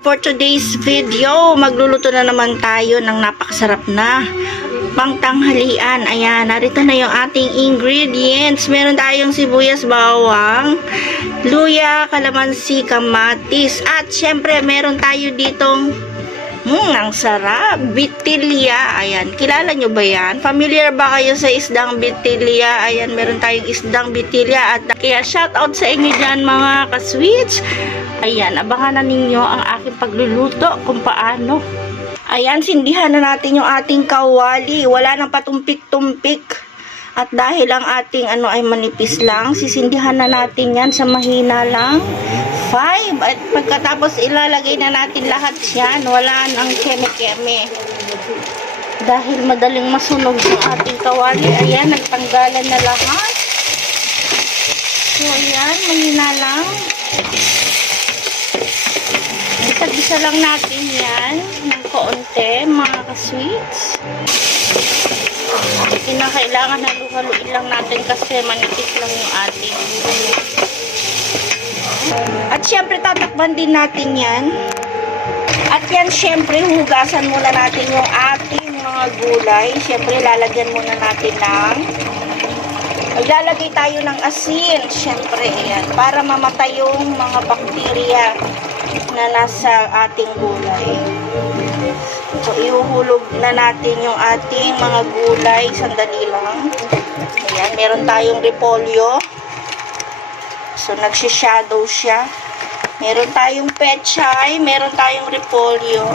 For today's video, magluluto na naman tayo ng napakasarap na pangtanghalian. Ayan, narito na yung ating ingredients. Meron tayong sibuyas, bawang, luya, kalamansi, kamatis. At syempre, meron tayo ditong ang sarap, bitilya. Ayan, kilala nyo ba yan? Familiar ba kayo sa isdang bitilya? Ayan, meron tayong isdang bitilya. At kaya shout out sa inyo dyan mga ka-sweets. Ayan, abangan na ninyo ang aking pagluluto kung paano. Ayan, sindihan na natin yung ating kawali. Wala nang patumpik-tumpik. At dahil ang ating ay manipis lang, sisindihan na natin yan sa mahina lang. 5. At pagkatapos ilalagay na natin lahat yan. Wala nang keme-keme. Dahil madaling masunog yung ating kawali. Ayan, nagtanggalan na lahat. So, ayan, mahina lang. Isa-isa lang natin yan ng kaunti, mga ka-sweets. Kinakailangan na luhaluin lang natin kasi manipis lang yung ating. At syempre tatakpan din natin yan. At yan syempre hugasan muna natin yung ating mga gulay. Syempre lalagyan muna natin ng maglalagay tayo ng asin. Syempre ayan, para mamatay yung mga bakterya na nasa ating gulay. So, ihuhulog na natin yung ating mga gulay. Sandali lang. Ayan, meron tayong repolyo. So, nagsishadow siya. Meron tayong pechay. Meron tayong repolyo.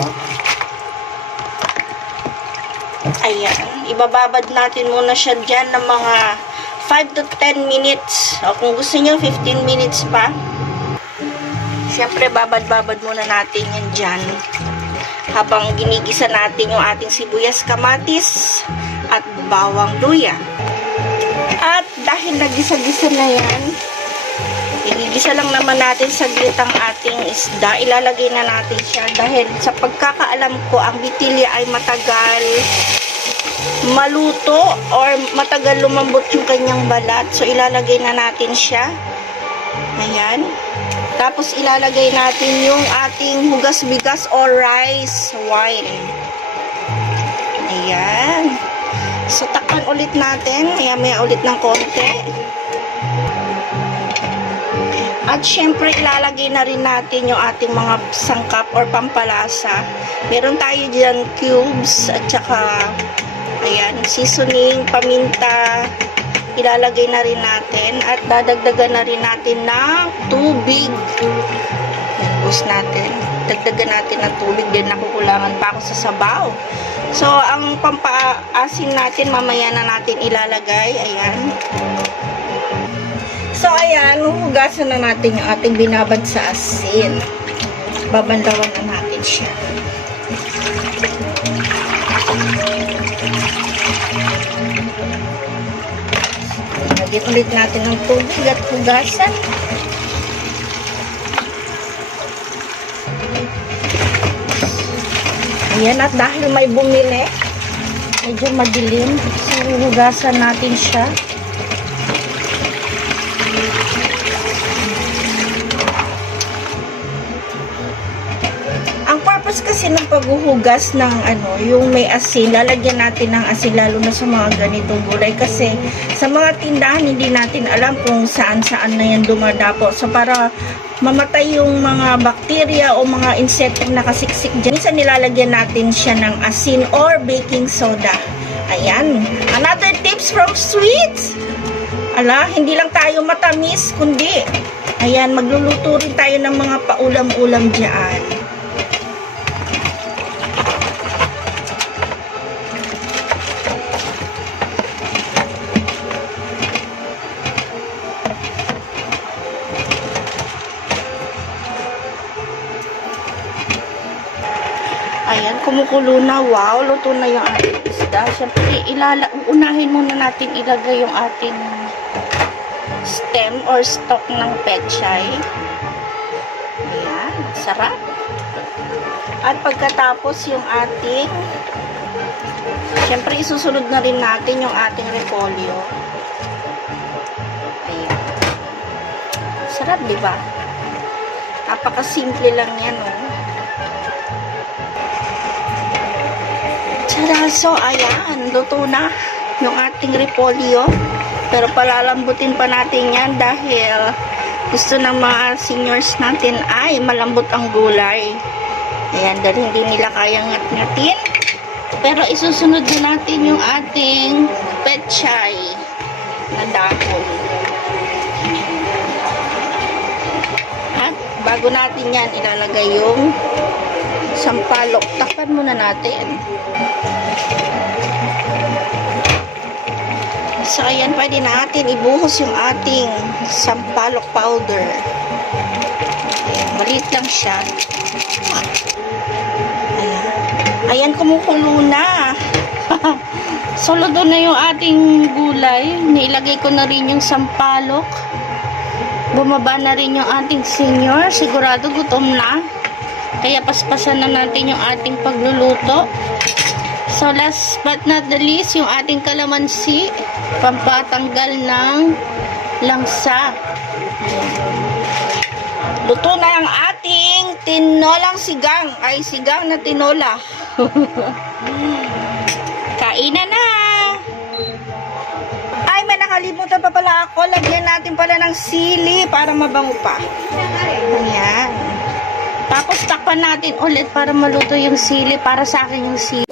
Ayan. Ibababad natin muna siya dyan ng mga 5 to 10 minutes. O, kung gusto nyo, 15 minutes pa. Siyempre, babad-babad muna natin yan dyan. Habang ginigisa natin yung ating sibuyas, kamatis, at bawang luya. At dahil nagisa-gisa na yan, igigisa lang naman natin saglit ang ating isda. Ilalagay na natin siya dahil sa pagkakaalam ko, ang bitilya ay matagal maluto or matagal lumambot yung kanyang balat. So, ilalagay na natin siya. Ayan. Tapos, ilalagay natin yung ating hugas-bigas or rice wine. Ayan. So, takpan ulit natin. Ayan, may ulit ng konti. At, syempre, ilalagay na rin natin yung ating mga sangkap or pampalasa. Meron tayo dyan cubes at saka, ayan, seasoning, paminta. Ilalagay na rin natin at dadagdagan na rin natin ng tubig. Bus natin. Dagdagan natin ng tubig din, nakukulangan pa ako sa sabaw. So, ang pampaasim natin, mamaya na natin ilalagay. Ayan. So, ayan, huhugasan na natin yung ating binabad sa asin. Babandawan na natin siya. Lagyan ulit natin ng tubig at hugasan. Ayan, at dahil may bumili, medyo madilim, so hugasan natin siya. Kasi ng paghuhugas ng yung may asin, lalagyan natin ng asin lalo na sa mga ganitong gulay kasi sa mga tindahan hindi natin alam kung saan-saan na yan dumadapo. So para mamatay yung mga bakterya o mga insekto na nakasiksik dyan, minsan nilalagyan natin siya ng asin or baking soda. Ayan. Another tips from sweets. Ala, hindi lang tayo matamis, kundi ayan, magluluto rin tayo ng mga paulam-ulam dyan. Ayan, kumukulo na. Wow, luto na yung ating isda. Siyempre, unahin muna natin ilagay yung ating stem or stalk ng pechay. Ayan, sarap. At pagkatapos yung ating, syempre isusunod na rin natin yung ating repolyo. Ayan. Sarap, di ba? Napakasimple lang yan, oh. Tara, so, ayan, luto na yung ating repolyo. Pero palalambutin pa natin yan dahil gusto ng mga seniors natin ay malambot ang gulay. Ayan, dahil hindi nila kayang ngat-ngatin. Pero isusunod na natin yung ating pechay na dahon. At bago natin yan, ilalagay yung sampalok. Takpan muna natin. So, ayan, pwede natin ibuhos yung ating sampalok powder. Ayan, maliit lang siya. Ayan. Ayan, kumukulo na. So, luto na yung ating gulay. Nilagay ko na rin yung sampalok. Bumaba na rin yung ating senior. Sigurado gutom na. Kaya paspasan na natin yung ating pagluluto. So, last but not the least, yung ating kalamansi. Pampatanggal ng langsa. Luto na ang ating tinolang sigang. Ay, sigang na tinola. Kainan na! Ay, may nakalimutan pa pala ako. Lagyan natin pala ng sili para mabango pa. Ayan. Tapos takpan natin ulit para maluto yung sili. Para sa akin yung sili.